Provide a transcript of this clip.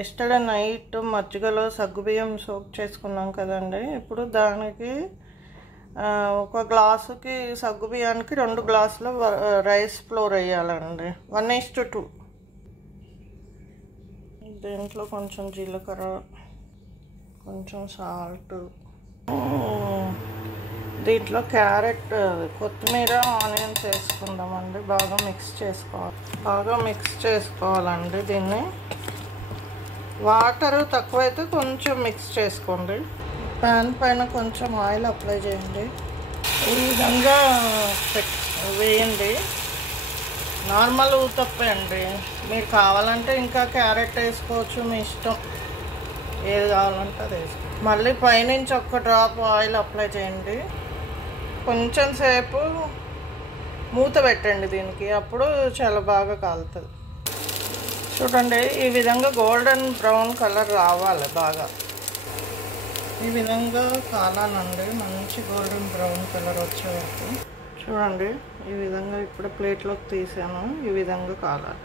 Yesterday night మజ్జిగలో సగ్గుబియ్యం soak చేసుకున్నాం కదండి. ఇప్పుడు దానికి ఒక గ్లాసుకి సగ్గుబియ్యానికి 2 గ్లాసుల రైస్ ఫ్లోర్ వేయాలండి. 1:2. దీంట్లో కొంచెం జీలకర్ర, కొంచెం సాల్ట్, దీంట్లో క్యారెట్, కొత్తిమీర, ఆనియన్స్ వేసుకుందామండి. బాగా మిక్స్ చేసుకోవాలండి. దీన్ని వాటర్ తక్కువైతే కొంచెం మిక్స్ చేసుకోండి. ప్యాన్ పైన కొంచెం ఆయిల్ అప్లై చేయండి. ఈ విధంగా వేయండి. నార్మల్ ఊతప్పే అండి. మీరు కావాలంటే ఇంకా క్యారెట్ వేసుకోవచ్చు, మీ ఇష్టం. ఏది కావాలంటే అది వేసుకోండి. మళ్ళీ పైనుంచి ఒక డ్రాప్ ఆయిల్ అప్లై చేయండి. కొంచెం సేపు మూత పెట్టండి దీనికి. అప్పుడు చాలా బాగా కాలుతుంది. చూడండి, ఈ విధంగా గోల్డెన్ బ్రౌన్ కలర్ రావాలి. బాగా ఈ విధంగా కాలాలండి. మంచి గోల్డెన్ బ్రౌన్ కలర్ వచ్చే వరకు చూడండి. ఈ విధంగా ఇప్పుడు ప్లేట్లోకి తీసాను. ఈ విధంగా కాలాలి.